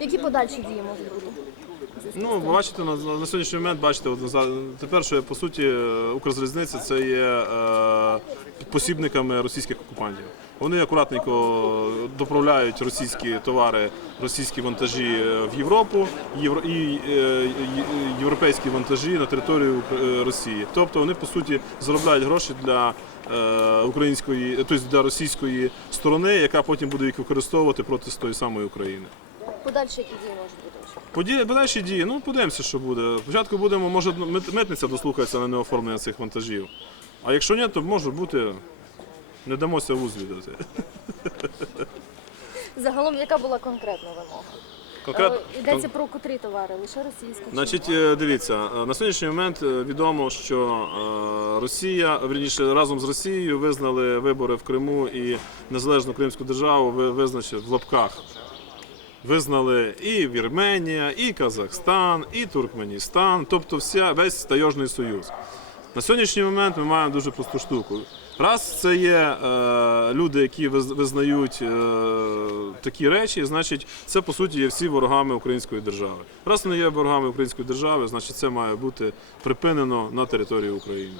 Які подальші дії можуть бути? Ну, ви бачите, на, на сьогоднішній момент, бачите, от, за- тепер, що по суті е, Укрзалізниця це є е, посібниками російських окупантів. Вони акуратненько доправляють російські товари, російські вантажі е, в Європу євро, і е, європейські вантажі на територію Укра- е, Росії. Тобто вони по суті заробляють гроші для е, української, тобто для російської сторони, яка потім буде їх використовувати проти тої самої України. Подальші які дії можуть бути? Події, подальші дії, ну подивимося, що буде. Спочатку будемо, може, мит- митниця дослухається на неоформлення цих вантажів. А якщо ні, то може бути, не дамося узвідати. Загалом, яка була конкретна вимога? Конкретно, Е, Йдеться про котрі товари? Лише російські? чи- Значить, е, дивіться, е, на сьогоднішній момент е, відомо, що е, Росія, верніше, разом з Росією визнали вибори в Криму і незалежну Кримську державу ви- визначили в лапках. Визнали і Вірменія, і Казахстан, і Туркменістан, тобто вся, весь Тайожний Союз. На сьогоднішній момент ми маємо дуже просту штуку. Раз це є е, люди, які виз- визнають е, такі речі, значить, це по суті є всі ворогами української держави. Раз вони є ворогами української держави, значить це має бути припинено на території України.